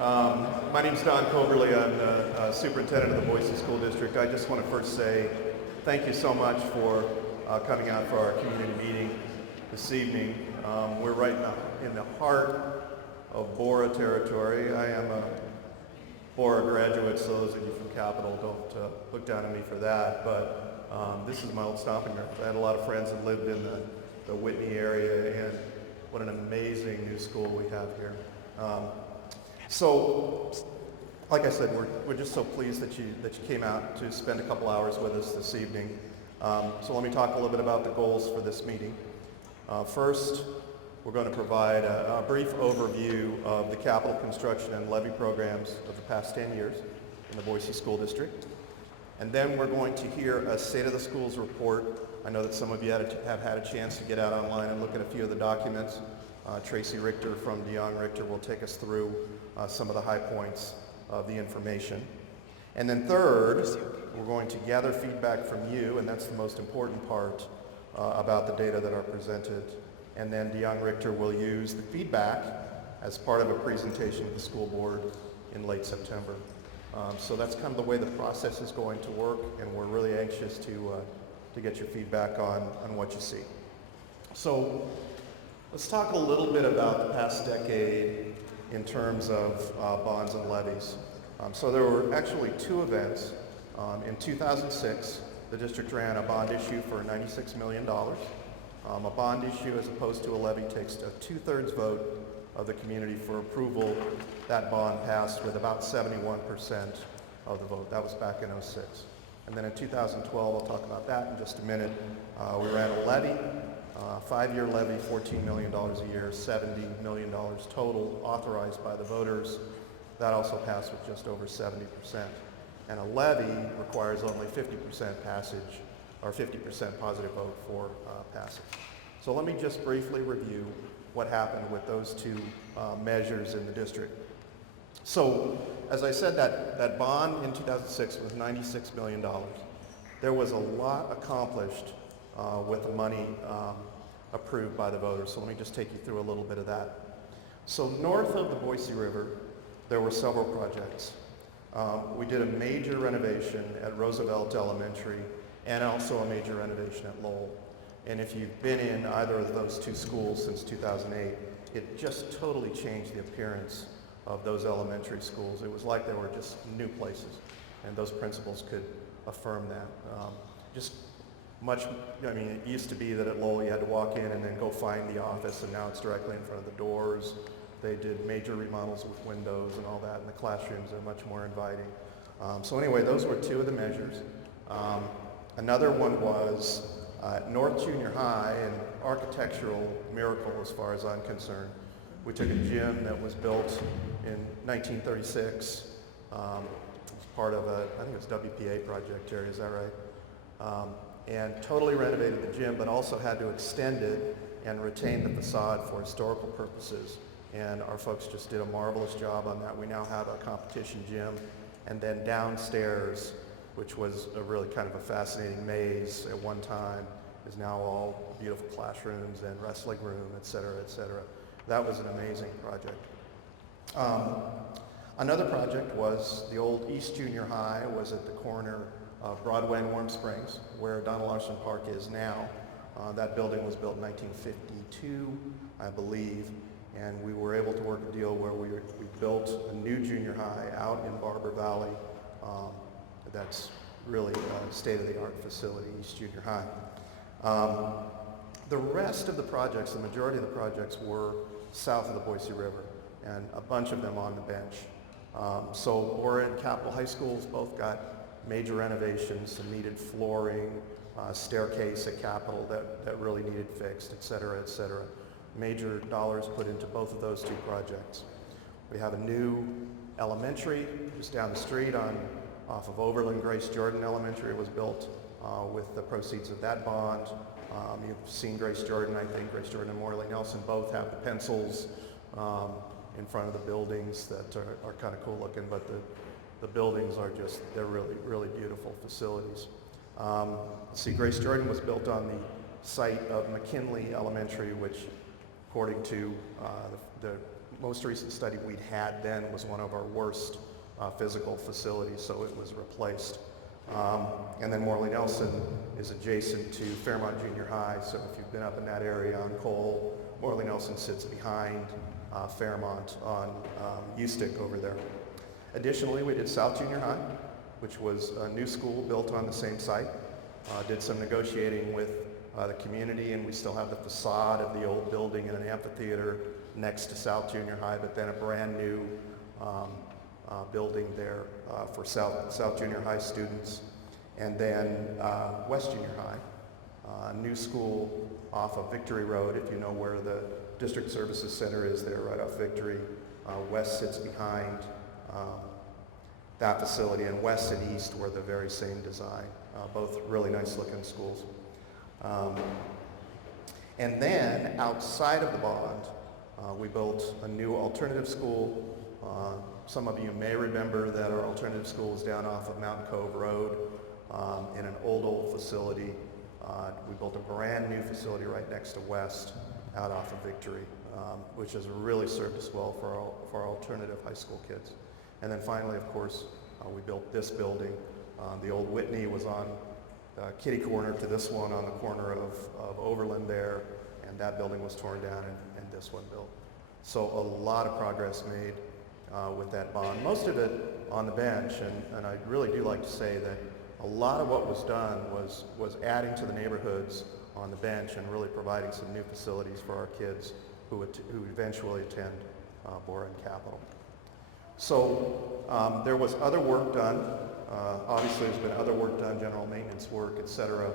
My name is Don Coverly. I'm the superintendent of the Boise School District. I just want to first say thank you so much for coming out for our community meeting this evening. We're right in the heart of Bora territory. I am a Bora graduate, so those of you from Capital don't look down at me for that, but this is my old stomping ground. I had a lot of friends that lived in the Whitney area, and what an amazing new school we have here. So, like I said, we're just so pleased that you came out to spend a couple hours with us this evening. So let me talk a little bit about the goals for this meeting. First, we're going to provide a brief overview of the capital construction and levy programs of the past 10 years in the Boise School District. And then we're going to hear a State of the Schools report. I know that some of you have had a chance to get out online and look at a few of the documents. Tracy Richter from DeYoung Richter will take us through some of the high points of the information. And then third, we're going to gather feedback from you, and that's the most important part about the data that are presented. And then DeYoung Richter will use the feedback as part of a presentation to the school board in late September. So that's kind of the way the process is going to work, and we're really anxious to get your feedback on what you see. So let's talk a little bit about the past decade in terms of bonds and levies. So there were actually two events. In 2006, the district ran a bond issue for $96 million. A bond issue, as opposed to a levy, takes a 2/3 vote of the community for approval. That bond passed with about 71% of the vote. That was back in 06. And then in 2012, I'll talk about that in just a minute, we ran a levy. 5-year levy, $14 million a year, $70 million total authorized by the voters. That also passed with just over 70%. And a levy requires only 50% passage, or 50% positive vote for passage. So let me just briefly review what happened with those two measures in the district. So, as I said, that bond in 2006 was $96 million. There was a lot accomplished with the money approved by the voters. So let me just take you through a little bit of that. So north of the Boise River, there were several projects. We did a major renovation at Roosevelt Elementary and also a major renovation at Lowell. And if you've been in either of those two schools since 2008, it just totally changed the appearance of those elementary schools. It was like they were just new places, and those principals could affirm that. It used to be that at Lowell you had to walk in and then go find the office, and now it's directly in front of the doors. They did major remodels with windows and all that, and the classrooms are much more inviting. So anyway, those were two of the measures. Another one was North Junior High, an architectural miracle as far as I'm concerned. We took a gym that was built in 1936. It was part of I think it was WPA project, Terry, is that right? And totally renovated the gym, but also had to extend it and retain the facade for historical purposes. And our folks just did a marvelous job on that. We now have a competition gym, and then downstairs, which was a really kind of a fascinating maze at one time, is now all beautiful classrooms and wrestling room, et cetera, et cetera. That was an amazing project. Another project was the old East Junior High was at the corner of Broadway and Warm Springs, where Donald Larson Park is now. That building was built in 1952, I believe, and we were able to work a deal where we built a new junior high out in Barber Valley. That's really a state-of-the-art facility, East Junior High. The rest of the projects, the majority of the projects, were south of the Boise River, and a bunch of them on the bench. So Bora and Capital High Schools both got major renovations, some needed flooring, staircase at Capital that really needed fixed, et cetera, et cetera. Major dollars put into both of those two projects. We have a new elementary just down the street off of Overland. Grace Jordan Elementary was built with the proceeds of that bond. You've seen Grace Jordan, I think. Grace Jordan and Morley Nelson both have the pencils in front of the buildings that are kind of cool looking, but the buildings are they're really, really beautiful facilities. See, Grace Jordan was built on the site of McKinley Elementary, which, according to the most recent study we'd had then was one of our worst physical facilities, so it was replaced. And then Morley Nelson is adjacent to Fairmont Junior High, so if you've been up in that area on Cole, Morley Nelson sits behind Fairmont on Ustick over there. Additionally, we did South Junior High, which was a new school built on the same site. Did some negotiating with the community, and we still have the facade of the old building and an amphitheater next to South Junior High, but then a brand new building there for South Junior High students. And then West Junior High, new school off of Victory Road, if you know where the District Services Center is there, right off Victory. West sits behind that facility, and West and East were the very same design, both really nice looking schools. And then outside of the bond, we built a new alternative school. Some of you may remember that our alternative school is down off of Mountain Cove Road in an old facility. We built a brand new facility right next to West out off of Victory, which has really served us well for our alternative high school kids. And then finally, of course, we built this building. The old Whitney was on kitty corner to this one on the corner of Overland there, and that building was torn down and this one built. So a lot of progress made with that bond. Most of it on the bench, and I really do like to say that a lot of what was done was adding to the neighborhoods on the bench and really providing some new facilities for our kids who eventually attend Boren Capital. So there was other work done. Obviously there's been other work done, general maintenance work, et cetera,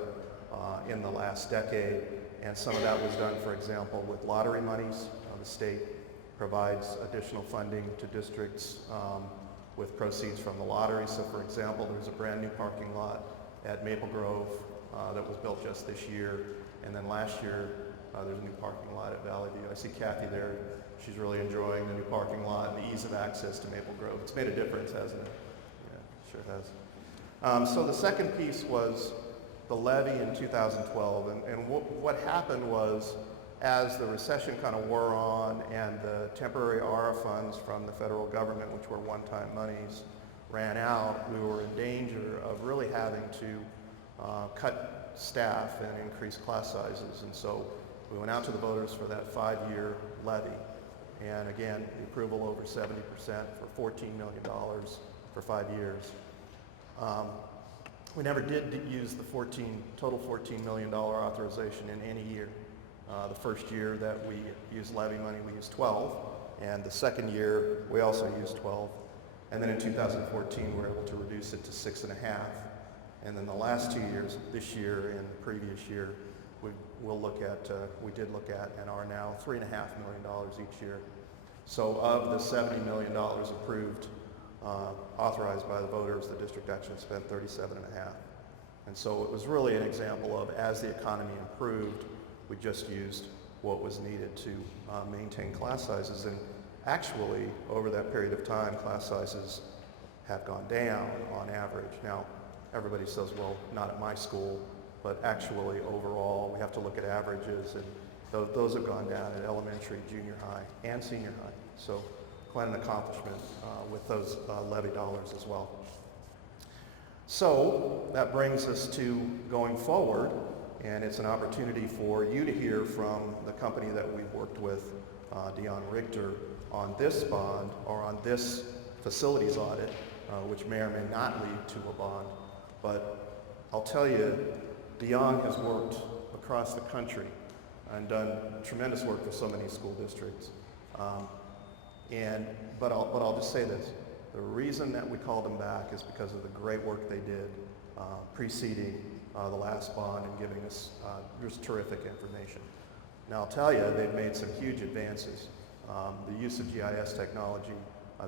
in the last decade. And some of that was done, for example, with lottery monies. The state provides additional funding to districts with proceeds from the lottery. So for example, there's a brand new parking lot at Maple Grove that was built just this year. And then last year, there's a new parking lot at Valley View. I see Kathy there. She's really enjoying the new parking lot and the ease of access to Maple Grove. It's made a difference, hasn't it? Yeah, sure has. So the second piece was the levy in 2012. And what happened was, as the recession kind of wore on and the temporary ARA funds from the federal government, which were one-time monies, ran out, we were in danger of really having to cut staff and increase class sizes. And so we went out to the voters for that 5-year levy. And again, the approval over 70% for $14 million for 5 years. We never did use the total $14 million authorization in any year. The first year that we used levy money, we used 12. And the second year, we also used 12. And then in 2014, we were able to reduce it to 6.5. And then the last 2 years, this year and the previous year, we did look at and are now $3.5 million each year. So of the $70 million approved, authorized by the voters, the district actually spent 37.5. And so it was really an example of, as the economy improved, we just used what was needed to maintain class sizes. And actually, over that period of time, class sizes have gone down on average. Now, everybody says, well, not at my school, but actually overall, we have to look at averages, and those have gone down at elementary, junior high, and senior high. So quite an accomplishment with those levy dollars as well. So that brings us to going forward, and it's an opportunity for you to hear from the company that we've worked with, Dion Richter, on this bond or on this facilities audit, which may or may not lead to a bond. But I'll tell you, Dion has worked across the country and done tremendous work for so many school districts. But I'll just say this. The reason that we called them back is because of the great work they did preceding the last bond and giving us just terrific information. Now I'll tell you, they've made some huge advances. The use of GIS technology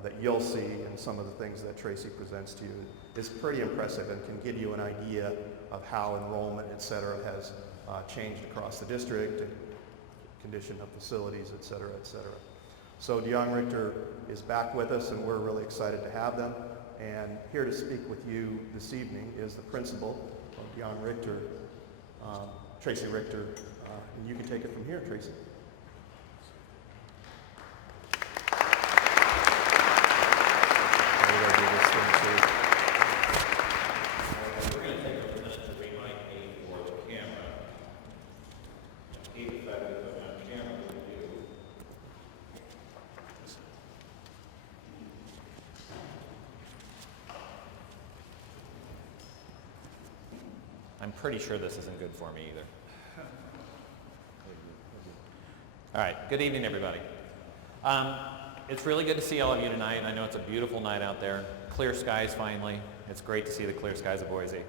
that you'll see in some of the things that Tracy presents to you is pretty impressive and can give you an idea of how enrollment, et cetera, has changed across the district and condition of facilities, et cetera, et cetera. So Dion Richter is back with us, and we're really excited to have them. And here to speak with you this evening is the principal of Dion Richter, Tracy Richter. And you can take it from here, Tracy. I'm pretty sure this isn't good for me either. All right, good evening, everybody. It's really good to see all of you tonight. I know it's a beautiful night out there. Clear skies finally. It's great to see the clear skies of Boise.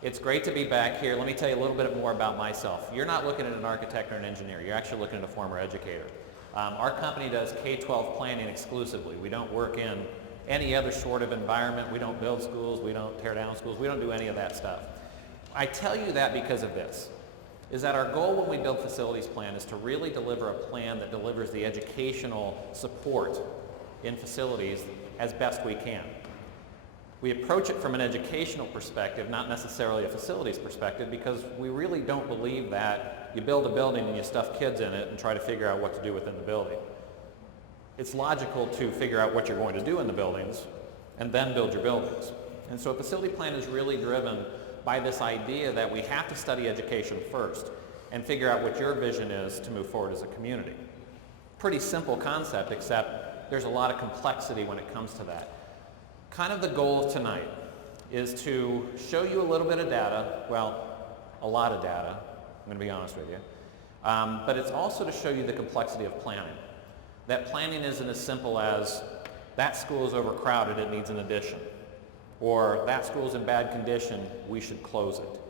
It's great to be back here. Let me tell you a little bit more about myself. You're not looking at an architect or an engineer. You're actually looking at a former educator. Our company does K-12 planning exclusively. We don't work in any other sort of environment. We don't build schools. We don't tear down schools. We don't do any of that stuff. I tell you that because of this, is that our goal when we build facilities plan is to really deliver a plan that delivers the educational support in facilities as best we can. We approach it from an educational perspective, not necessarily a facilities perspective, because we really don't believe that you build a building and you stuff kids in it and try to figure out what to do within the building. It's logical to figure out what you're going to do in the buildings and then build your buildings. And so a facility plan is really driven by this idea that we have to study education first and figure out what your vision is to move forward as a community. Pretty simple concept, except there's a lot of complexity when it comes to that. Kind of the goal of tonight is to show you a little bit of data, well, a lot of data, I'm going to be honest with you, but it's also to show you the complexity of planning. That planning isn't as simple as that school is overcrowded, it needs an addition, or that school's in bad condition, we should close it.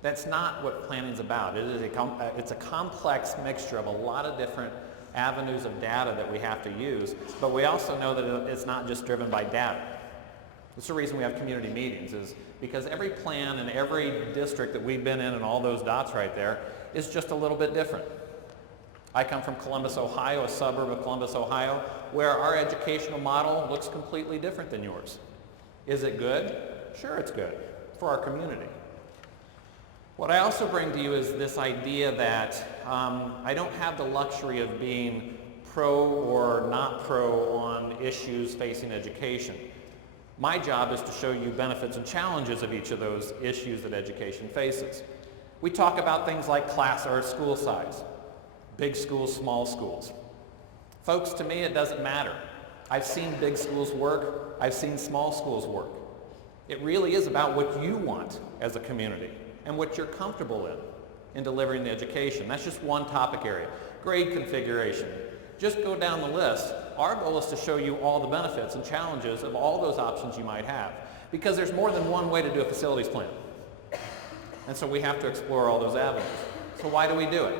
That's not what planning's about. It's a complex mixture of a lot of different avenues of data that we have to use, but we also know that it's not just driven by data. That's the reason we have community meetings, is because every plan in every district that we've been in and all those dots right there is just a little bit different. I come from Columbus, Ohio, a suburb of Columbus, Ohio, where our educational model looks completely different than yours. Is it good? Sure, it's good for our community. What I also bring to you is this idea that I don't have the luxury of being pro or not pro on issues facing education. My job is to show you benefits and challenges of each of those issues that education faces. We talk about things like class or school size, big schools, small schools. Folks, to me it doesn't matter. I've seen big schools work, I've seen small schools work. It really is about what you want as a community and what you're comfortable in delivering the education. That's just one topic area. Grade configuration. Just go down the list. Our goal is to show you all the benefits and challenges of all those options you might have, because there's more than one way to do a facilities plan. And so we have to explore all those avenues. So why do we do it?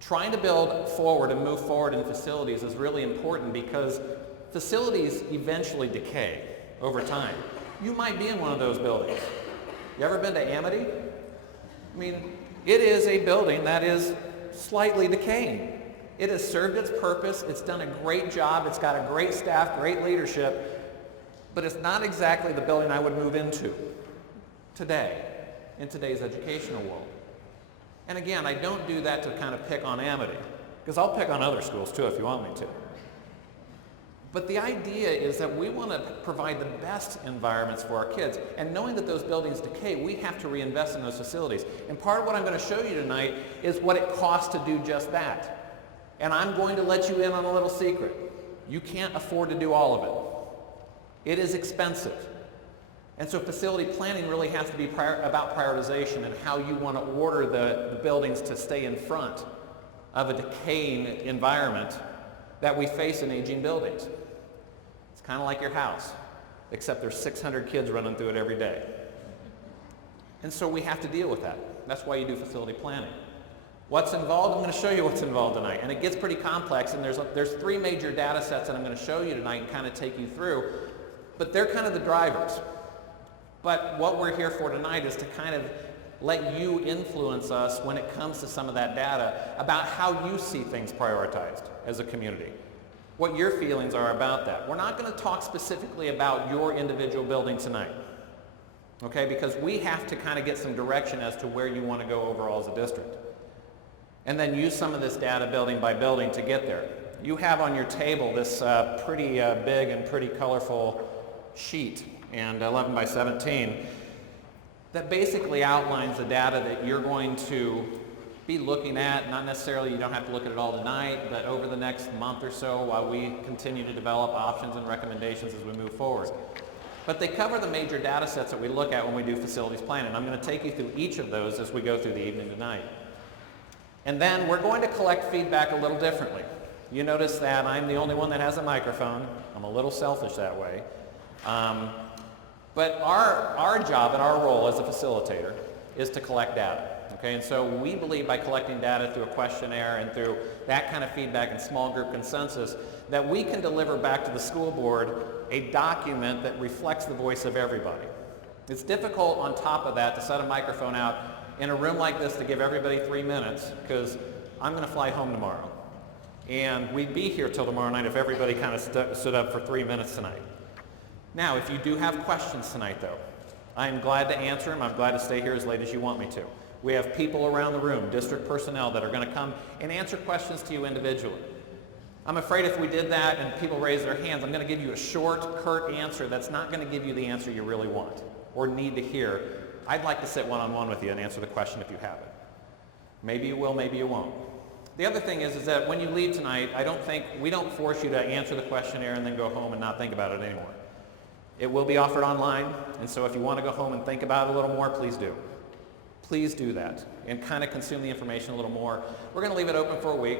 Trying to build forward and move forward in facilities is really important because facilities eventually decay over time. You might be in one of those buildings. You ever been to Amity? I mean, it is a building that is slightly decaying. It has served its purpose, it's done a great job, it's got a great staff, great leadership, but it's not exactly the building I would move into today, in today's educational world. And again, I don't do that to kind of pick on Amity, because I'll pick on other schools too if you want me to. But the idea is that we want to provide the best environments for our kids, and knowing that those buildings decay, we have to reinvest in those facilities. And part of what I'm going to show you tonight is what it costs to do just that. And I'm going to let you in on a little secret. You can't afford to do all of it. It is expensive. And so facility planning really has to be about prioritization and how you want to order the buildings to stay in front of a decaying environment that we face in aging buildings. It's kind of like your house, except there's 600 kids running through it every day. And so we have to deal with that. That's why you do facility planning. What's involved? I'm going to show you what's involved tonight. And it gets pretty complex, and there's three major data sets that I'm going to show you tonight and kind of take you through. But they're kind of the drivers. But what we're here for tonight is to kind of let you influence us when it comes to some of that data about how you see things prioritized as a community. What your feelings are about that. We're not going to talk specifically about your individual building tonight. Okay? Because we have to kind of get some direction as to where you want to go overall as a district. And then use some of this data building by building to get there. You have on your table this pretty big and pretty colorful sheet, and 11 by 17, that basically outlines the data that you're going to be looking at. Not necessarily, you don't have to look at it all tonight, but over the next month or so while we continue to develop options and recommendations as we move forward. but they cover the major data sets that we look at when we do facilities planning. I'm going to take you through each of those as we go through the evening tonight. And then we're going to collect feedback a little differently. You notice that I'm the only one that has a microphone. I'm a little selfish that way. But our job and our role as a facilitator is to collect data. Okay, and so we believe by collecting data through a questionnaire and through that kind of feedback and small group consensus that we can deliver back to the school board a document that reflects the voice of everybody. It's difficult on top of that to set a microphone out in a room like this to give everybody 3 minutes because I'm going to fly home tomorrow. And we'd be here till tomorrow night if everybody kind of stood up for 3 minutes tonight. Now, if you do have questions tonight though, I'm glad to answer them. I'm glad to stay here as late as you want me to. We have people around the room, district personnel, that are going to come and answer questions to you individually. I'm afraid if we did that and people raise their hands, I'm going to give you a short, curt answer that's not going to give you the answer you really want or need to hear. I'd like to sit one-on-one with you and answer the question if you have it. Maybe you will, maybe you won't. The other thing is that when you leave tonight, we don't force you to answer the questionnaire and then go home and not think about it anymore. It will be offered online, and so if you want to go home and think about it a little more, please do. Please do that and kind of consume the information a little more. We're going to leave it open for a week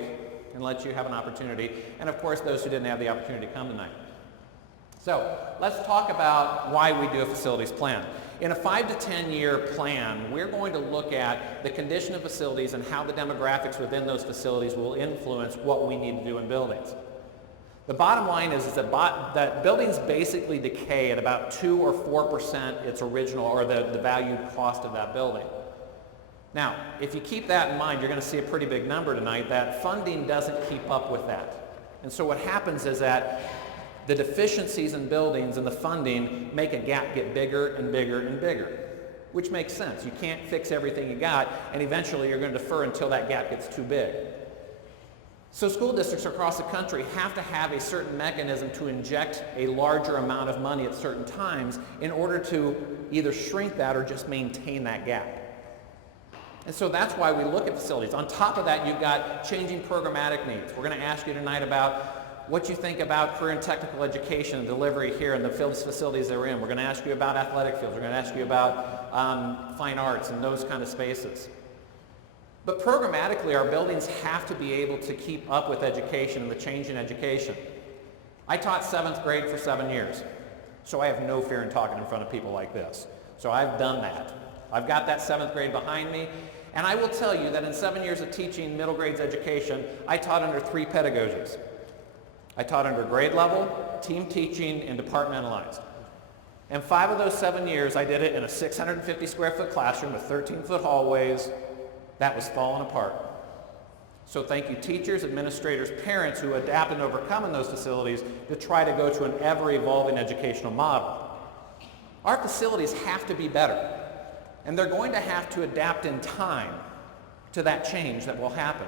and let you have an opportunity. And of course, those who didn't have the opportunity to come tonight. So let's talk about why we do a facilities plan. In a 5 to 10 year plan, we're going to look at the condition of facilities and how the demographics within those facilities will influence what we need to do in buildings. The bottom line is that buildings basically decay at about 2 or 4% its original or the valued cost of that building. Now, if you keep that in mind, you're going to see a pretty big number tonight that funding doesn't keep up with that. And so what happens is that the deficiencies in buildings and the funding make a gap get bigger and bigger and bigger, which makes sense. You can't fix everything you got, and eventually you're going to defer until that gap gets too big. So school districts across the country have to have a certain mechanism to inject a larger amount of money at certain times in order to either shrink that or just maintain that gap. And so that's why we look at facilities. On top of that, you've got changing programmatic needs. We're going to ask you tonight about what you think about career and technical education and delivery here in the fields facilities that we're in. We're going to ask you about athletic fields. We're going to ask you about fine arts and those kind of spaces. But programmatically, our buildings have to be able to keep up with education and the change in education. I taught 7th grade for 7 years, so I have no fear in talking in front of people like this. So I've done that. I've got that 7th grade behind me, and I will tell you that in 7 years of teaching middle grades education, I taught under 3 pedagogies. I taught under grade level, team teaching, and departmentalized. And 5 of those 7 years, I did it in a 650 square foot classroom with 13-foot hallways that was falling apart. So thank you teachers, administrators, parents who adapt and overcome in those facilities to try to go to an ever-evolving educational model. Our facilities have to be better. And they're going to have to adapt in time to that change that will happen.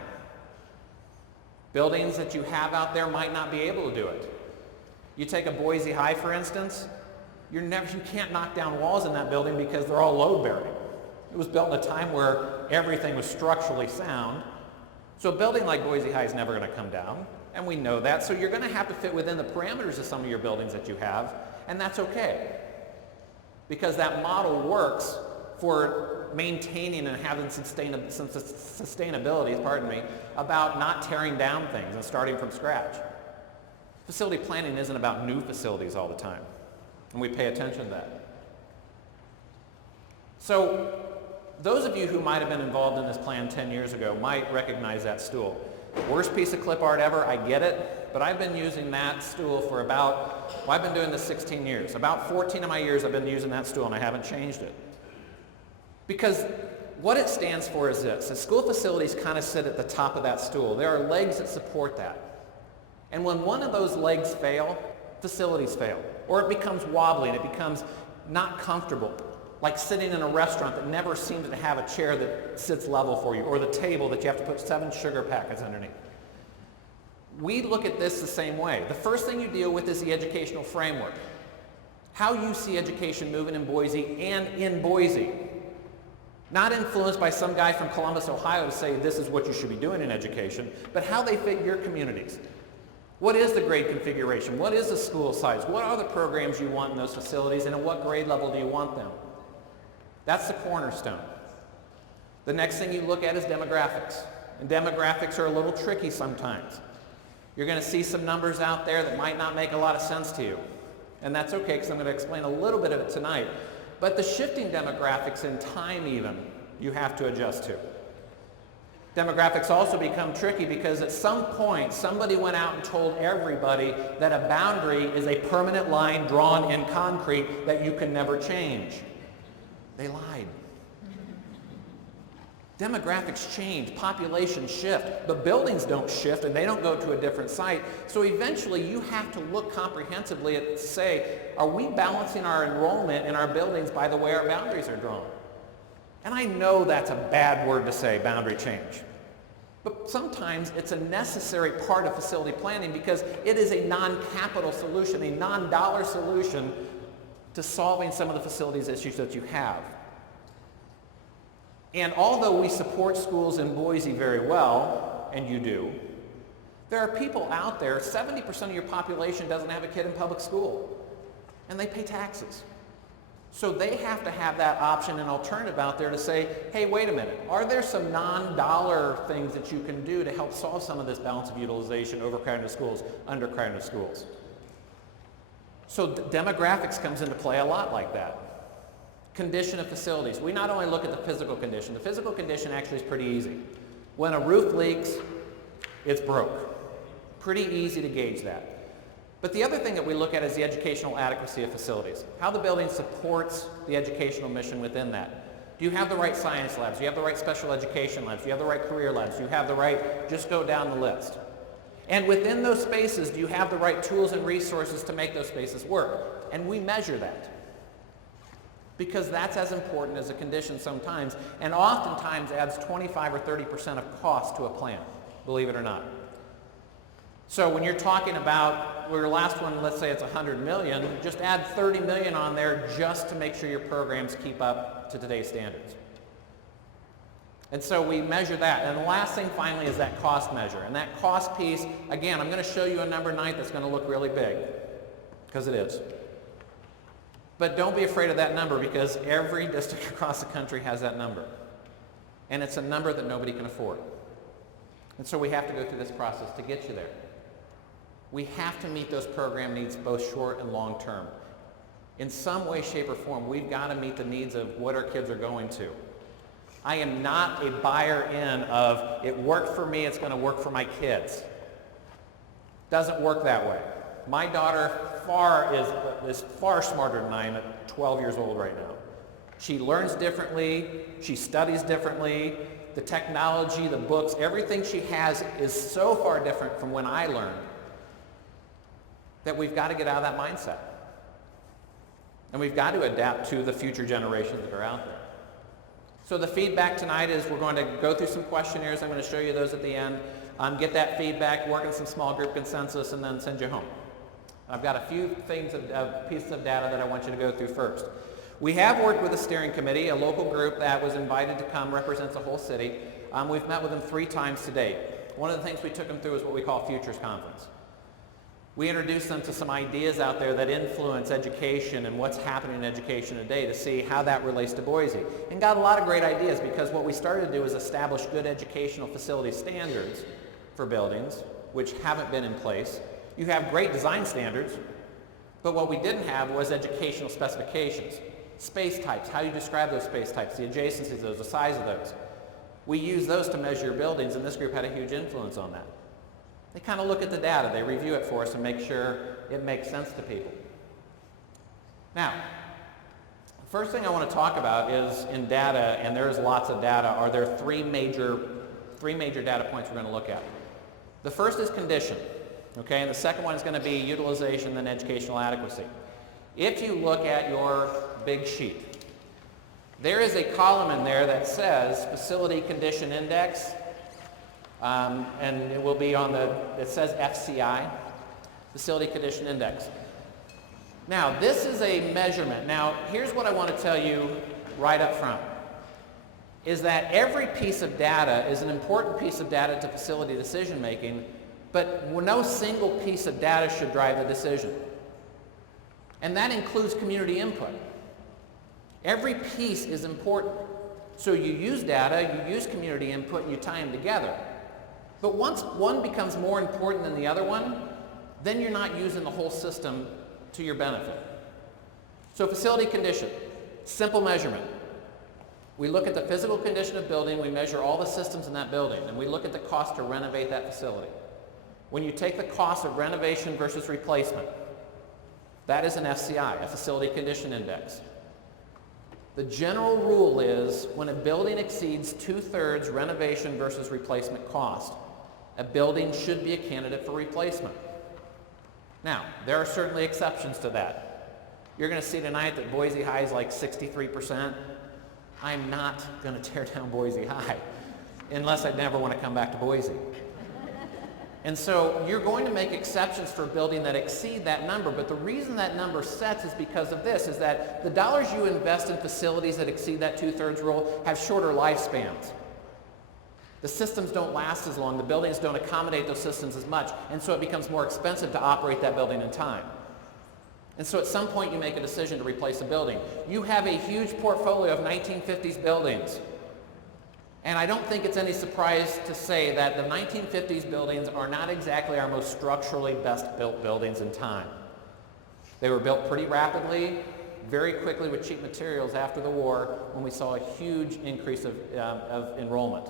Buildings that you have out there might not be able to do it. You take a Boise High, for instance, you can't knock down walls in that building because they're all load-bearing. It was built in a time where everything was structurally sound. So a building like Boise High is never going to come down, and we know that. So you're going to have to fit within the parameters of some of your buildings that you have, and that's okay. Because that model works for maintaining and having some sustainability, about not tearing down things and starting from scratch. Facility planning isn't about new facilities all the time, and we pay attention to that. So those of you who might have been involved in this plan 10 years ago might recognize that stool. Worst piece of clip art ever, I get it, but I've been using that stool for I've been doing this 16 years. About 14 of my years I've been using that stool and I haven't changed it. Because what it stands for is this. The school facilities kind of sit at the top of that stool. There are legs that support that. And when one of those legs fail, facilities fail. Or it becomes wobbly and it becomes not comfortable. Like sitting in a restaurant that never seems to have a chair that sits level for you, or the table that you have to put 7 sugar packets underneath. We look at this the same way. The first thing you deal with is the educational framework. How you see education moving in Boise and in Boise. Not influenced by some guy from Columbus, Ohio to say this is what you should be doing in education, but how they fit your communities. What is the grade configuration? What is the school size? What are the programs you want in those facilities, and at what grade level do you want them? That's the cornerstone. The next thing you look at is demographics. And demographics are a little tricky sometimes. You're going to see some numbers out there that might not make a lot of sense to you. And that's okay, because I'm going to explain a little bit of it tonight. But the shifting demographics in time even, you have to adjust to. Demographics also become tricky because at some point somebody went out and told everybody that a boundary is a permanent line drawn in concrete that you can never change. They lied. Demographics change, populations shift, but buildings don't shift and they don't go to a different site. So eventually you have to look comprehensively at say, are we balancing our enrollment in our buildings by the way our boundaries are drawn? And I know that's a bad word to say, boundary change. But sometimes it's a necessary part of facility planning because it is a non-capital solution, a non-dollar solution to solving some of the facilities issues that you have. And although we support schools in Boise very well, and you do, there are people out there, 70% of your population doesn't have a kid in public school, and they pay taxes. So they have to have that option and alternative out there to say, hey, wait a minute, are there some non-dollar things that you can do to help solve some of this balance of utilization, overcrowding of schools, undercrowding of schools? So demographics comes into play a lot like that. Condition of facilities. We not only look at the physical condition actually is pretty easy. When a roof leaks, it's broke. Pretty easy to gauge that. But the other thing that we look at is the educational adequacy of facilities. How the building supports the educational mission within that. Do you have the right science labs? Do you have the right special education labs? Do you have the right career labs? Do you have the right, just go down the list. And within those spaces, do you have the right tools and resources to make those spaces work? And we measure that. Because that's as important as a condition sometimes, and oftentimes adds 25 or 30% of cost to a plan, believe it or not. So when you're talking about, your last one, let's say it's 100 million, just add 30 million on there just to make sure your programs keep up to today's standards. And so we measure that. And the last thing finally is that cost measure. And that cost piece, again, I'm going to show you a number tonight that's going to look really big, because it is. But don't be afraid of that number because every district across the country has that number. And it's a number that nobody can afford. And so we have to go through this process to get you there. We have to meet those program needs both short and long term. In some way, shape, or form, we've got to meet the needs of what our kids are going to. I am not a buyer in of it worked for me, it's going to work for my kids. Doesn't work that way. My daughter is far smarter than I am at 12 years old right now. She learns differently, she studies differently, the technology, the books, everything she has is so far different from when I learned that we've got to get out of that mindset. And we've got to adapt to the future generations that are out there. So the feedback tonight is we're going to go through some questionnaires. I'm going to show you those at the end. Get that feedback, work on some small group consensus, and then send you home. I've got a few things, pieces of data that I want you to go through first. We have worked with a steering committee, a local group that was invited to come, represents the whole city. We've met with them 3 times to date. One of the things we took them through is what we call Futures Conference. We introduced them to some ideas out there that influence education and what's happening in education today to see how that relates to Boise. And got a lot of great ideas because what we started to do is establish good educational facility standards for buildings, which haven't been in place. You have great design standards, but what we didn't have was educational specifications. Space types, how you describe those space types, the adjacencies of those, the size of those. We use those to measure your buildings, and this group had a huge influence on that. They kind of look at the data, they review it for us and make sure it makes sense to people. Now, the first thing I want to talk about is in data, and there's lots of data, are there three major data points we're going to look at. The first is condition, okay, and the second one is going to be utilization and educational adequacy. If you look at your big sheet, there is a column in there that says Facility Condition Index, and it will be on it says FCI, Facility Condition Index. Now, this is a measurement. Now, here's what I want to tell you right up front, is that every piece of data is an important piece of data to facility decision making, But no single piece of data should drive the decision. And that includes community input. Every piece is important. So you use data, you use community input, and you tie them together. But once one becomes more important than the other one, then you're not using the whole system to your benefit. So facility condition, simple measurement. We look at the physical condition of building, we measure all the systems in that building, and we look at the cost to renovate that facility. When you take the cost of renovation versus replacement, that is an FCI, a facility condition index. The general rule is when a building exceeds 2/3 renovation versus replacement cost, a building should be a candidate for replacement. Now, there are certainly exceptions to that. You're going to see tonight that Boise High is like 63%. I'm not going to tear down Boise High unless I never want to come back to Boise. And so you're going to make exceptions for a building that exceed that number, but the reason that number sets is because of this, is that the dollars you invest in facilities that exceed that 2/3 rule have shorter lifespans. The systems don't last as long, the buildings don't accommodate those systems as much, and so it becomes more expensive to operate that building in time. And so at some point you make a decision to replace a building. You have a huge portfolio of 1950s buildings. And I don't think it's any surprise to say that the 1950s buildings are not exactly our most structurally best built buildings in time. They were built pretty rapidly, very quickly with cheap materials after the war when we saw a huge increase of enrollment.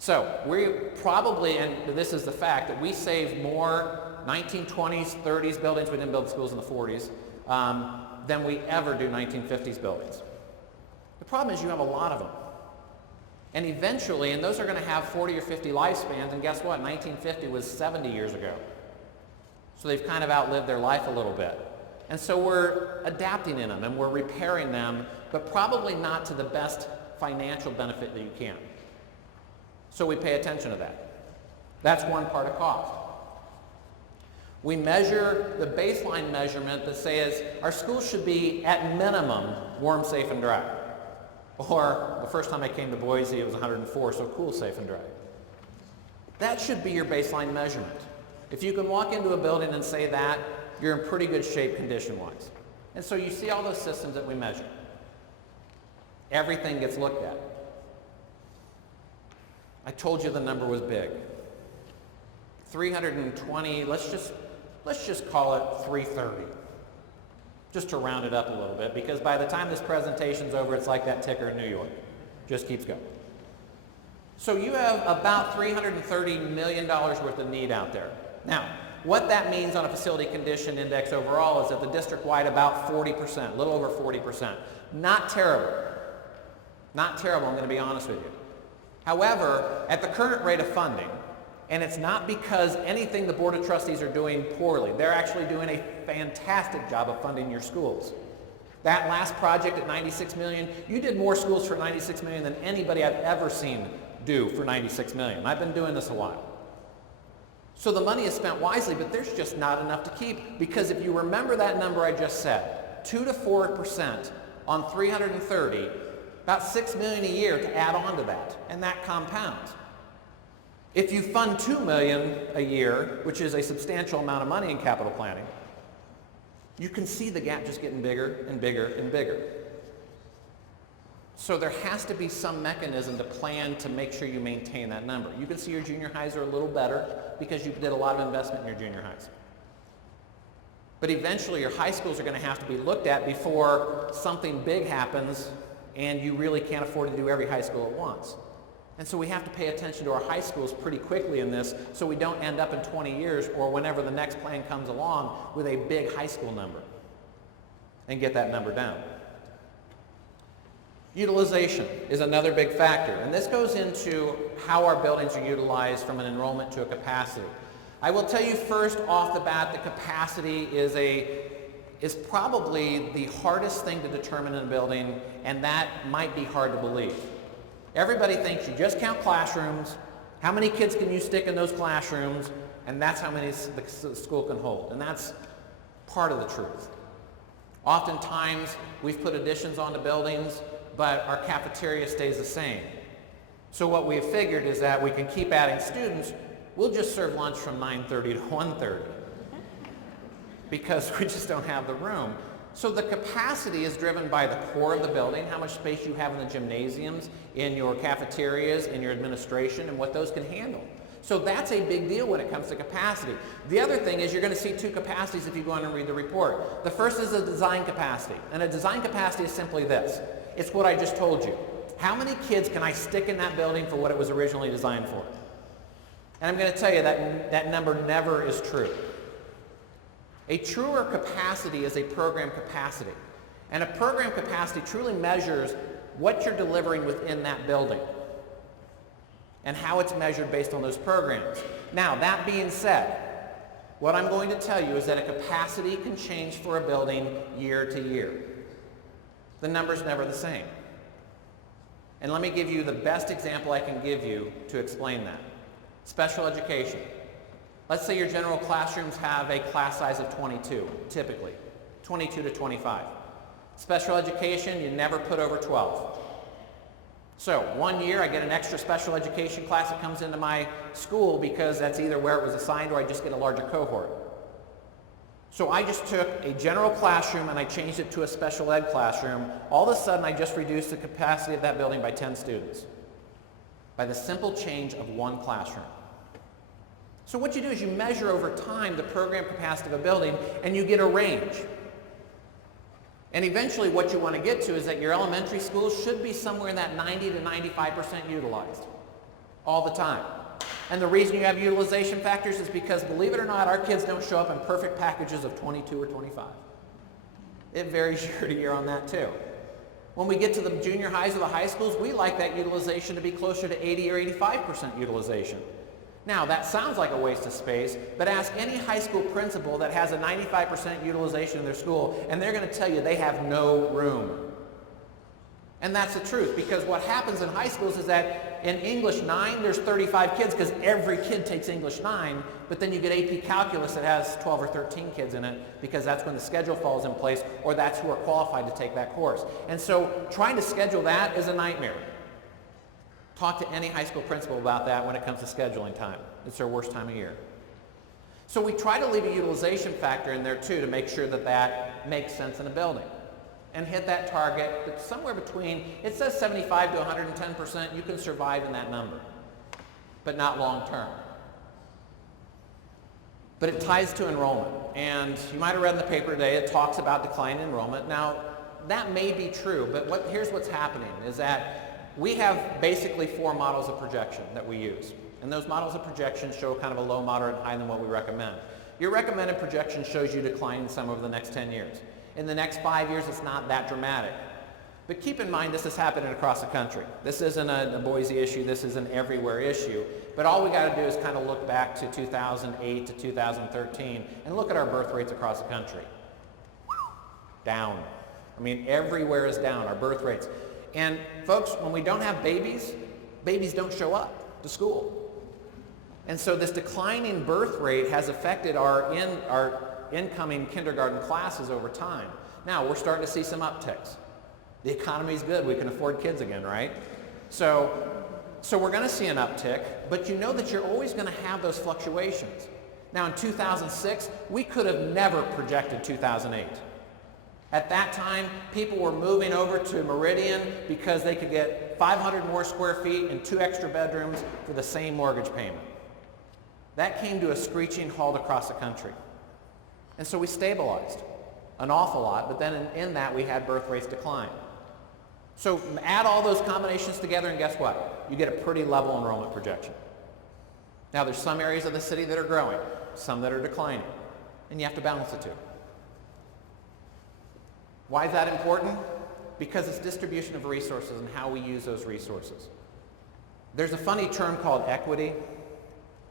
So we probably, and this is the fact, that we saved more 1920s, 30s buildings, we didn't build schools in the 40s, than we ever do 1950s buildings. The problem is you have a lot of them. And eventually, and those are going to have 40 or 50 lifespans, and guess what? 1950 was 70 years ago. So they've kind of outlived their life a little bit. And so we're adapting in them, and we're repairing them, but probably not to the best financial benefit that you can. So we pay attention to that. That's one part of cost. We measure the baseline measurement that says our schools should be, at minimum, warm, safe, and dry. Or the first time I came to Boise, it was 104, so cool, safe, and dry. That should be your baseline measurement. If you can walk into a building and say that, you're in pretty good shape condition-wise. And so you see all those systems that we measure. Everything gets looked at. I told you the number was big. 320, let's just call it 330. Just to round it up a little bit, because by the time this presentation's over, it's like that ticker in New York. Just keeps going. So you have about $330 million worth of need out there. Now, what that means on a facility condition index overall is that the district-wide about 40%, a little over 40%. Not terrible. Not terrible, I'm going to be honest with you. However, at the current rate of funding, and it's not because anything the Board of Trustees are doing poorly. They're actually doing a fantastic job of funding your schools. That last project at $96 million, you did more schools for $96 million than anybody I've ever seen do for $96 million. I've been doing this a while. So the money is spent wisely, but there's just not enough to keep, because if you remember that number I just said, 2 to 4% on 330, about $6 million a year to add on to that, and that compounds. If you fund $2 million a year, which is a substantial amount of money in capital planning, you can see the gap just getting bigger and bigger and bigger. So there has to be some mechanism to plan to make sure you maintain that number. You can see your junior highs are a little better because you did a lot of investment in your junior highs. But eventually your high schools are going to have to be looked at before something big happens and you really can't afford to do every high school at once. And so we have to pay attention to our high schools pretty quickly in this so we don't end up in 20 years or whenever the next plan comes along with a big high school number and get that number down. Utilization is another big factor, and this goes into how our buildings are utilized from an enrollment to a capacity. I will tell you first off the bat, the capacity is probably the hardest thing to determine in a building, and that might be hard to believe. Everybody thinks you just count classrooms, how many kids can you stick in those classrooms, and that's how many the school can hold, and that's part of the truth. Oftentimes, we've put additions onto buildings, but our cafeteria stays the same. So what we've figured is that we can keep adding students, we'll just serve lunch from 9:30 to 1:30 because we just don't have the room. So the capacity is driven by the core of the building, how much space you have in the gymnasiums, in your cafeterias, in your administration, and what those can handle. So that's a big deal when it comes to capacity. The other thing is you're going to see two capacities if you go on and read the report. The first is a design capacity. And a design capacity is simply this. It's what I just told you. How many kids can I stick in that building for what it was originally designed for? And I'm going to tell you that that number never is true. A truer capacity is a program capacity. And a program capacity truly measures what you're delivering within that building and how it's measured based on those programs. Now, that being said, what I'm going to tell you is that a capacity can change for a building year to year. The number's never the same. And let me give you the best example I can give you to explain that. Special education. Let's say your general classrooms have a class size of 22, typically, 22 to 25. Special education, you never put over 12. So 1 year I get an extra special education class that comes into my school because that's either where it was assigned or I just get a larger cohort. So I just took a general classroom and I changed it to a special ed classroom. All of a sudden I just reduced the capacity of that building by 10 students by the simple change of one classroom. So what you do is you measure over time the program capacity of a building and you get a range. And eventually what you want to get to is that your elementary schools should be somewhere in that 90 to 95% utilized all the time. And the reason you have utilization factors is because, believe it or not, our kids don't show up in perfect packages of 22 or 25. It varies year to year on that too. When we get to the junior highs or the high schools, we like that utilization to be closer to 80 or 85% utilization. Now, that sounds like a waste of space, but ask any high school principal that has a 95% utilization in their school, and they're going to tell you they have no room. And that's the truth, because what happens in high schools is that in English 9, there's 35 kids because every kid takes English 9, but then you get AP Calculus that has 12 or 13 kids in it because that's when the schedule falls in place, or that's who are qualified to take that course. And so trying to schedule that is a nightmare. Talk to any high school principal about that when it comes to scheduling time. It's their worst time of year. So we try to leave a utilization factor in there too to make sure that that makes sense in a building and hit that target that's somewhere between, it says 75 to 110%, you can survive in that number, but not long term. But it ties to enrollment. And you might have read in the paper today, it talks about decline in enrollment. Now, that may be true, but here's what's happening is that we have basically 4 models of projection that we use. And those models of projection show kind of a low, moderate, and high than what we recommend. Your recommended projection shows you decline in some over the next 10 years. In the next 5 years, it's not that dramatic. But keep in mind, this is happening across the country. This isn't a Boise issue. This is an everywhere issue. But all we got to do is kind of look back to 2008 to 2013 and look at our birth rates across the country. Down. I mean, everywhere is down, our birth rates. And folks, when we don't have babies, babies don't show up to school. And so this declining birth rate has affected our incoming kindergarten classes over time. Now, we're starting to see some upticks. The economy's good. We can afford kids again, right? So we're going to see an uptick, but you know that you're always going to have those fluctuations. Now, in 2006, we could have never projected 2008. At that time, people were moving over to Meridian because they could get 500 more square feet and 2 extra bedrooms for the same mortgage payment. That came to a screeching halt across the country. And so we stabilized an awful lot, but then in that we had birth rates decline. So add all those combinations together and guess what? You get a pretty level enrollment projection. Now there's some areas of the city that are growing, some that are declining, and you have to balance the two. Why is that important? Because it's distribution of resources and how we use those resources. There's a funny term called equity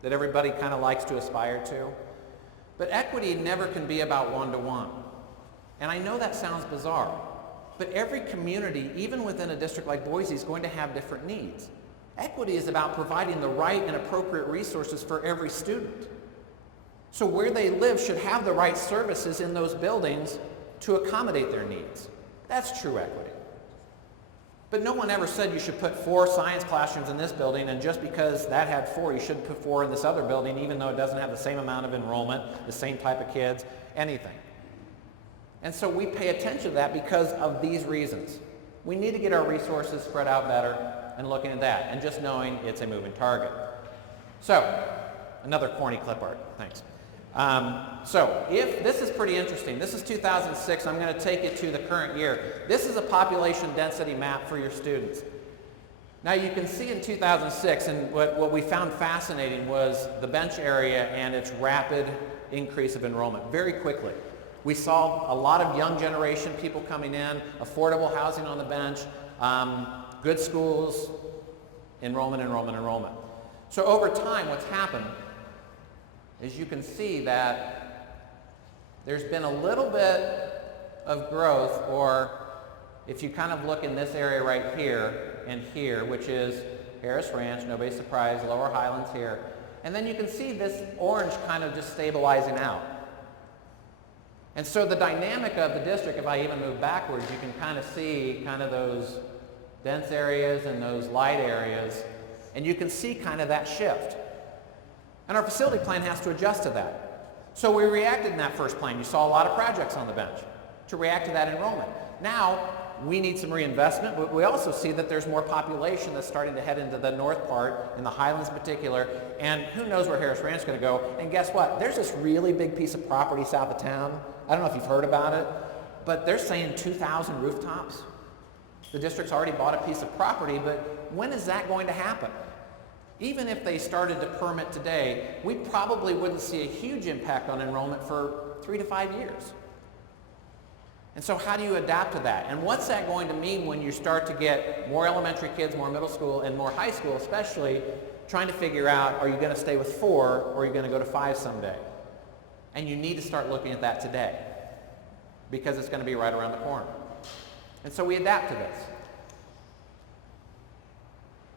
that everybody kind of likes to aspire to. But equity never can be about one-to-one. And I know that sounds bizarre, but every community, even within a district like Boise, is going to have different needs. Equity is about providing the right and appropriate resources for every student. So where they live should have the right services in those buildings to accommodate their needs. That's true equity. But no one ever said you should put 4 science classrooms in this building, and just because that had 4, you shouldn't put 4 in this other building, even though it doesn't have the same amount of enrollment, the same type of kids, anything. And so we pay attention to that because of these reasons. We need to get our resources spread out better and looking at that, and just knowing it's a moving target. So, another corny clip art, thanks. So, if this is pretty interesting, this is 2006, I'm going to take you to the current year. This is a population density map for your students. Now you can see in 2006, and what we found fascinating was the bench area and its rapid increase of enrollment very quickly. We saw a lot of young generation people coming in, affordable housing on the bench, good schools, enrollment. So over time, what's happened is you can see that there's been a little bit of growth, or if you kind of look in this area right here and here, which is Harris Ranch, nobody's surprised, Lower Highlands here, and then you can see this orange kind of just stabilizing out. And so the dynamic of the district, if I even move backwards, you can kind of see kind of those dense areas and those light areas, and you can see kind of that shift. And our facility plan has to adjust to that. So we reacted in that first plan. You saw a lot of projects on the bench to react to that enrollment. Now, we need some reinvestment, but we also see that there's more population that's starting to head into the north part, in the Highlands in particular, and who knows where Harris Ranch is going to go. And guess what? There's this really big piece of property south of town. I don't know if you've heard about it, but they're saying 2,000 rooftops. The district's already bought a piece of property, but when is that going to happen? Even if they started to permit today, we probably wouldn't see a huge impact on enrollment for 3 to 5 years. And so how do you adapt to that? And what's that going to mean when you start to get more elementary kids, more middle school, and more high school, especially trying to figure out, are you going to stay with 4 or are you going to go to 5 someday? And you need to start looking at that today because it's going to be right around the corner. And so we adapt to this.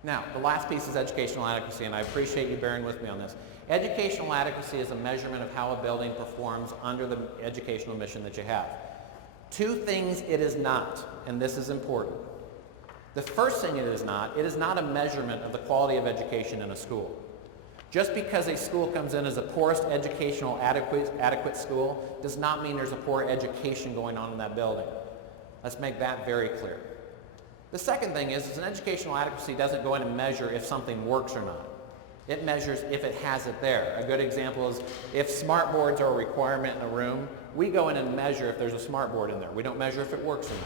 Now, the last piece is educational adequacy, and I appreciate you bearing with me on this. Educational adequacy is a measurement of how a building performs under the educational mission that you have. 2 things it is not, and this is important. The first thing it is not a measurement of the quality of education in a school. Just because a school comes in as a poorest educational adequate school does not mean there's a poor education going on in that building. Let's make that very clear. The second thing is an educational adequacy doesn't go in and measure if something works or not. It measures if it has it there. A good example is if smart boards are a requirement in a room, we go in and measure if there's a smart board in there. We don't measure if it works or not.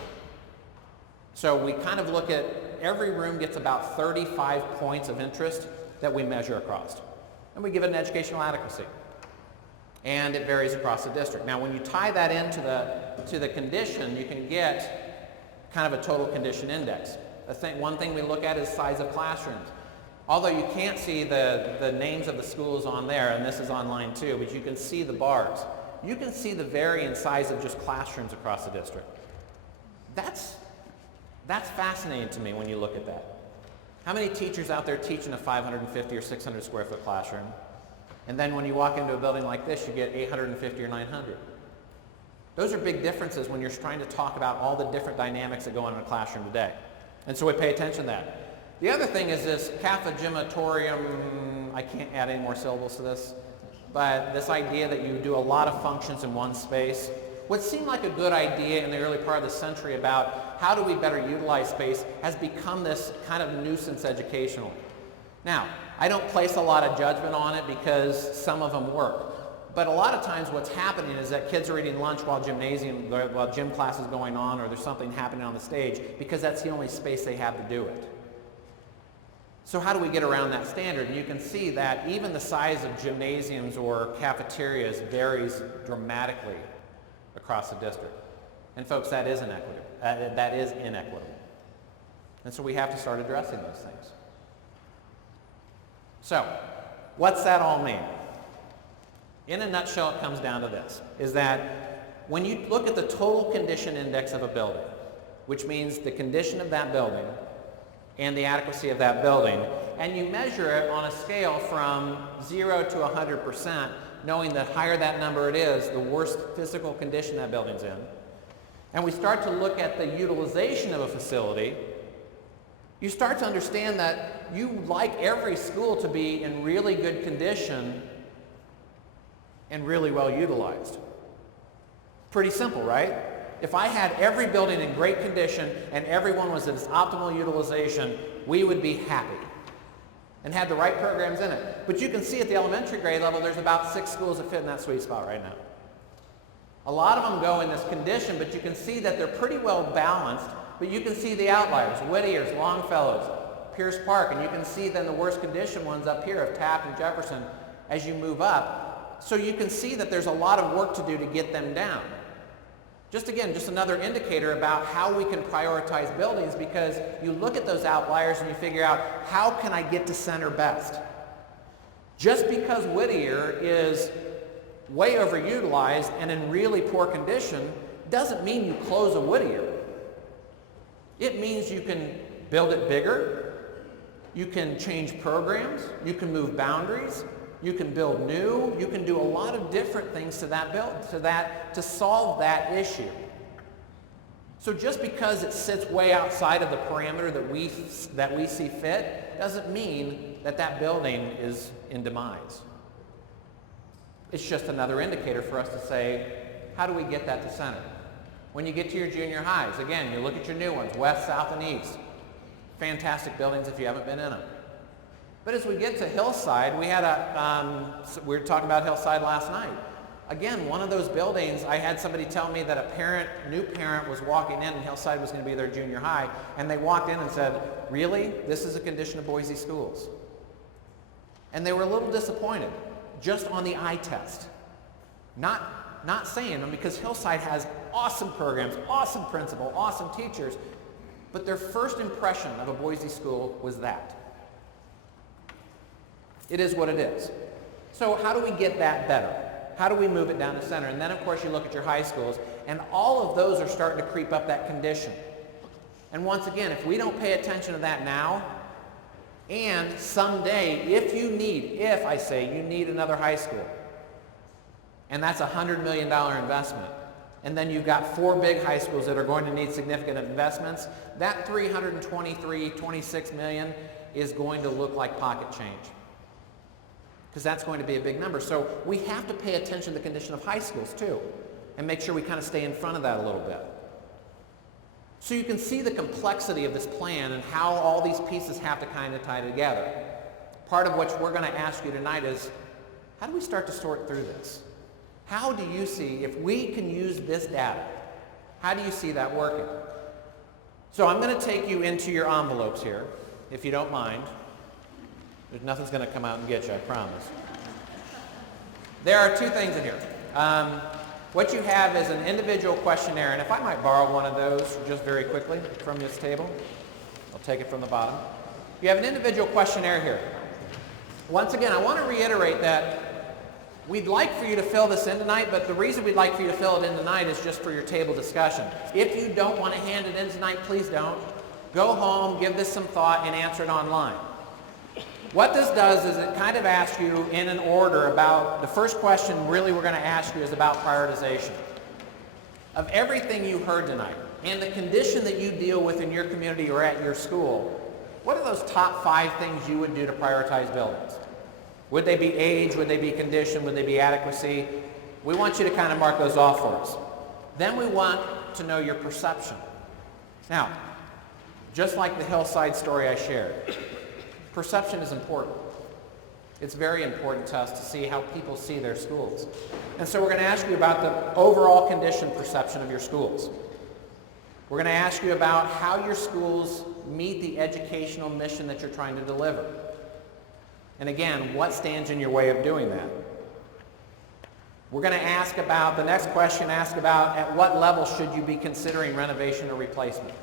So we kind of look at every room gets about 35 points of interest that we measure across. And we give it an educational adequacy. And it varies across the district. Now when you tie that into the condition, you can get kind of a total condition index. One thing we look at is size of classrooms. Although you can't see the names of the schools on there, and this is online too, but you can see the bars. You can see the varying size of just classrooms across the district. That's fascinating to me when you look at that. How many teachers out there teach in a 550 or 600 square foot classroom? And then when you walk into a building like this, you get 850 or 900. Those are big differences when you're trying to talk about all the different dynamics that go on in a classroom today. And so we pay attention to that. The other thing is this cafegimatorium, I can't add any more syllables to this, but this idea that you do a lot of functions in one space. What seemed like a good idea in the early part of the century about how do we better utilize space has become this kind of nuisance educationally. Now, I don't place a lot of judgment on it because some of them work. But a lot of times what's happening is that kids are eating lunch while gym class is going on, or there's something happening on the stage because that's the only space they have to do it. So how do we get around that standard? And you can see that even the size of gymnasiums or cafeterias varies dramatically across the district. And folks, that is inequitable. And so we have to start addressing those things. So, what's that all mean? In a nutshell, it comes down to this, is that when you look at the total condition index of a building, which means the condition of that building and the adequacy of that building, and you measure it on a scale from 0 to 100%, knowing the higher that number it is, the worse physical condition that building's in, and we start to look at the utilization of a facility, you start to understand that you like every school to be in really good condition and really well utilized. Pretty simple, right? If I had every building in great condition and everyone was at its optimal utilization, we would be happy and had the right programs in it. But you can see at the elementary grade level, there's about 6 schools that fit in that sweet spot right now. A lot of them go in this condition, but you can see that they're pretty well balanced, but you can see the outliers, Whittier's, Longfellow's, Pierce Park, and you can see then the worst condition ones up here of Taft and Jefferson as you move up. So you can see that there's a lot of work to do to get them down. Just another indicator about how we can prioritize buildings, because you look at those outliers and you figure out, how can I get to center best? Just because Whittier is way overutilized and in really poor condition doesn't mean you close a Whittier. It means you can build it bigger, you can change programs, you can move boundaries, you can build new, you can do a lot of different things to solve that issue. So just because it sits way outside of the parameter that we see fit doesn't mean that building is in demise. It's just another indicator for us to say, how do we get that to center? When you get to your junior highs, again, you look at your new ones, west, south, and east. Fantastic buildings if you haven't been in them. But as we get to Hillside, we were talking about Hillside last night. Again, one of those buildings, I had somebody tell me that a new parent was walking in and Hillside was going to be their junior high, and they walked in and said, really? This is a condition of Boise schools. And they were a little disappointed, just on the eye test. Not saying them, because Hillside has awesome programs, awesome principal, awesome teachers, but their first impression of a Boise school was that. It is what it is. So how do we get that better? How do we move it down to center? And then, of course, you look at your high schools, and all of those are starting to creep up that condition. And once again, if we don't pay attention to that now, and someday, if you need another high school, and that's a $100 million investment, and then you've got 4 big high schools that are going to need significant investments, that $26 million is going to look like pocket change, because that's going to be a big number. So we have to pay attention to the condition of high schools too, and make sure we kind of stay in front of that a little bit. So you can see the complexity of this plan and how all these pieces have to kind of tie together. Part of what we're going to ask you tonight is, how do we start to sort through this? How do you see, if we can use this data, how do you see that working? So I'm going to take you into your envelopes here, if you don't mind. Nothing's going to come out and get you, I promise. There are 2 things in here. What you have is an individual questionnaire, and if I might borrow one of those just very quickly from this table, I'll take it from the bottom. You have an individual questionnaire here. Once again, I want to reiterate that we'd like for you to fill this in tonight, but the reason we'd like for you to fill it in tonight is just for your table discussion. If you don't want to hand it in tonight, please don't. Go home, give this some thought, and answer it online. What this does is it kind of asks you in an order about, the first question really we're going to ask you is about prioritization. Of everything you heard tonight, and the condition that you deal with in your community or at your school, what are those top 5 things you would do to prioritize buildings? Would they be age? Would they be condition? Would they be adequacy? We want you to kind of mark those off for us. Then we want to know your perception. Now, just like the Hillside story I shared, perception is important. It's very important to us to see how people see their schools. And so we're going to ask you about the overall condition perception of your schools. We're going to ask you about how your schools meet the educational mission that you're trying to deliver. And again, what stands in your way of doing that? We're going to ask about, the next question asks about, at what level should you be considering renovation or replacement?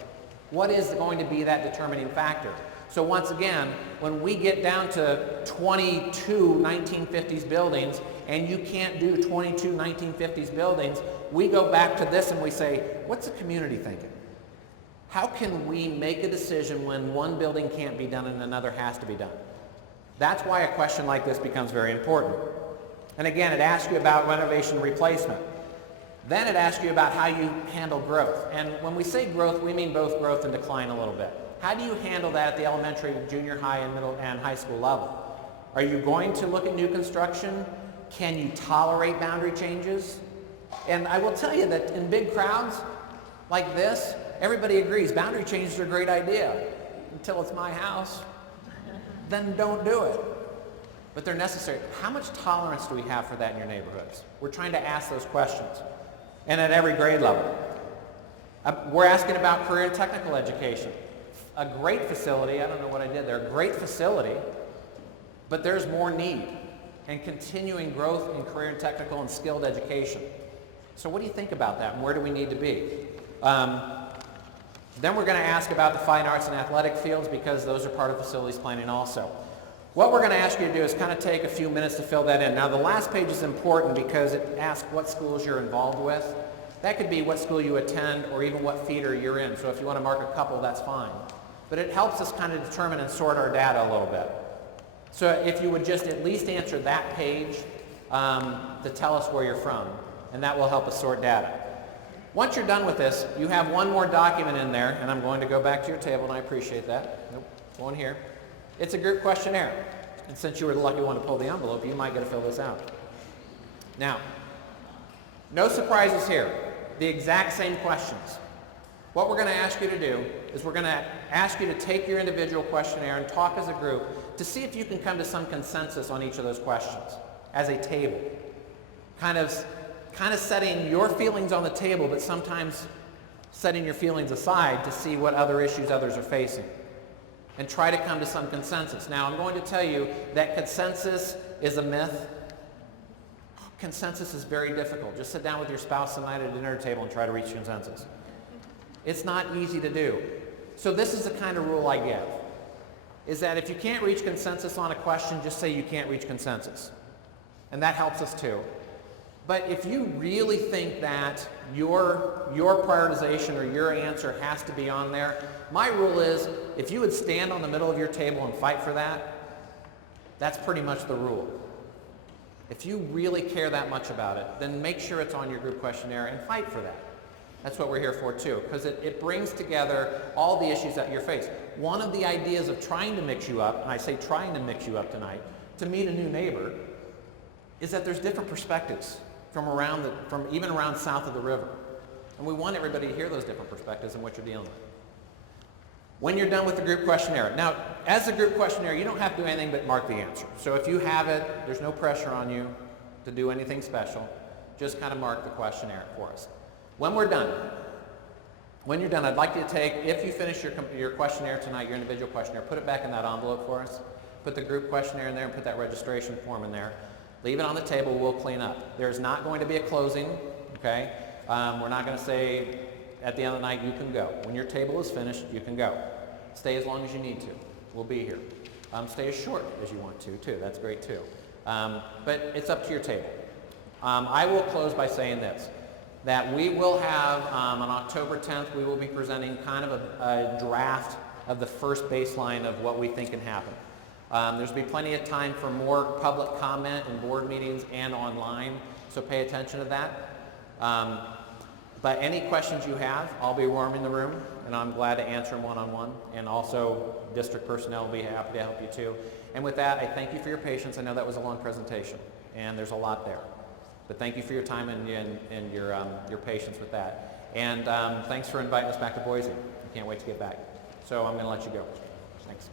What is going to be that determining factor? So once again, when we get down to 22 1950s buildings, and you can't do 22 1950s buildings, we go back to this and we say, what's the community thinking? How can we make a decision when one building can't be done and another has to be done? That's why a question like this becomes very important. And again, it asks you about renovation replacement. Then it asks you about how you handle growth. And when we say growth, we mean both growth and decline a little bit. How do you handle that at the elementary, junior high, and middle and high school level? Are you going to look at new construction? Can you tolerate boundary changes? And I will tell you that in big crowds like this, everybody agrees boundary changes are a great idea. Until it's my house, then don't do it. But they're necessary. How much tolerance do we have for that in your neighborhoods? We're trying to ask those questions. And at every grade level. We're asking about career and technical education. A great facility, I don't know what I did there, a great facility, but there's more need and continuing growth in career and technical and skilled education. So what do you think about that and where do we need to be? Then we're going to ask about the fine arts and athletic fields because those are part of facilities planning also. What we're going to ask you to do is kind of take a few minutes to fill that in. Now the last page is important because it asks what schools you're involved with. That could be what school you attend or even what feeder you're in. So if you want to mark a couple, that's fine. But it helps us kind of determine and sort our data a little bit. So if you would just at least answer that page to tell us where you're from, and that will help us sort data. Once you're done with this, you have one more document in there, and I'm going to go back to your table, and I appreciate that. Nope, one here. It's a group questionnaire. And since you were the lucky one to pull the envelope, you might get to fill this out. Now, no surprises here. The exact same questions. What we're going to ask you to do is we're going to ask you to take your individual questionnaire and talk as a group to see if you can come to some consensus on each of those questions as a table. Kind of setting your feelings on the table, but sometimes setting your feelings aside to see what other issues others are facing. And try to come to some consensus. Now, I'm going to tell you that consensus is a myth. Consensus is very difficult. Just sit down with your spouse tonight at a dinner table and try to reach consensus. It's not easy to do. So this is the kind of rule I give, is that if you can't reach consensus on a question, just say you can't reach consensus. And that helps us too. But if you really think that your prioritization or your answer has to be on there, my rule is if you would stand on the middle of your table and fight for that, that's pretty much the rule. If you really care that much about it, then make sure it's on your group questionnaire and fight for that. That's what we're here for too, because it brings together all the issues that you're faced. One of the ideas of trying to mix you up, and I say trying to mix you up tonight, to meet a new neighbor, is that there's different perspectives from even around south of the river. And we want everybody to hear those different perspectives and what you're dealing with. When you're done with the group questionnaire, now as a group questionnaire, you don't have to do anything but mark the answer. So if you have it, there's no pressure on you to do anything special. Just kind of mark the questionnaire for us. When you're done, I'd like you to take, if you finish your questionnaire tonight, your individual questionnaire, put it back in that envelope for us. Put the group questionnaire in there and put that registration form in there. Leave it on the table, we'll clean up. There's not going to be a closing, okay? We're not going to say at the end of the night, you can go. When your table is finished, you can go. Stay as long as you need to. We'll be here. Stay as short as you want to, too. That's great, too. But it's up to your table. I will close by saying this, that we will have, on October 10th, we will be presenting kind of a draft of the first baseline of what we think can happen. There's be plenty of time for more public comment in board meetings and online, so pay attention to that. But any questions you have, I'll be roaming the room, and I'm glad to answer them one-on-one, and also district personnel will be happy to help you too. And with that, I thank you for your patience. I know that was a long presentation, and there's a lot there. But thank you for your time and your patience with that. And thanks for inviting us back to Boise. I can't wait to get back. So I'm going to let you go. Thanks.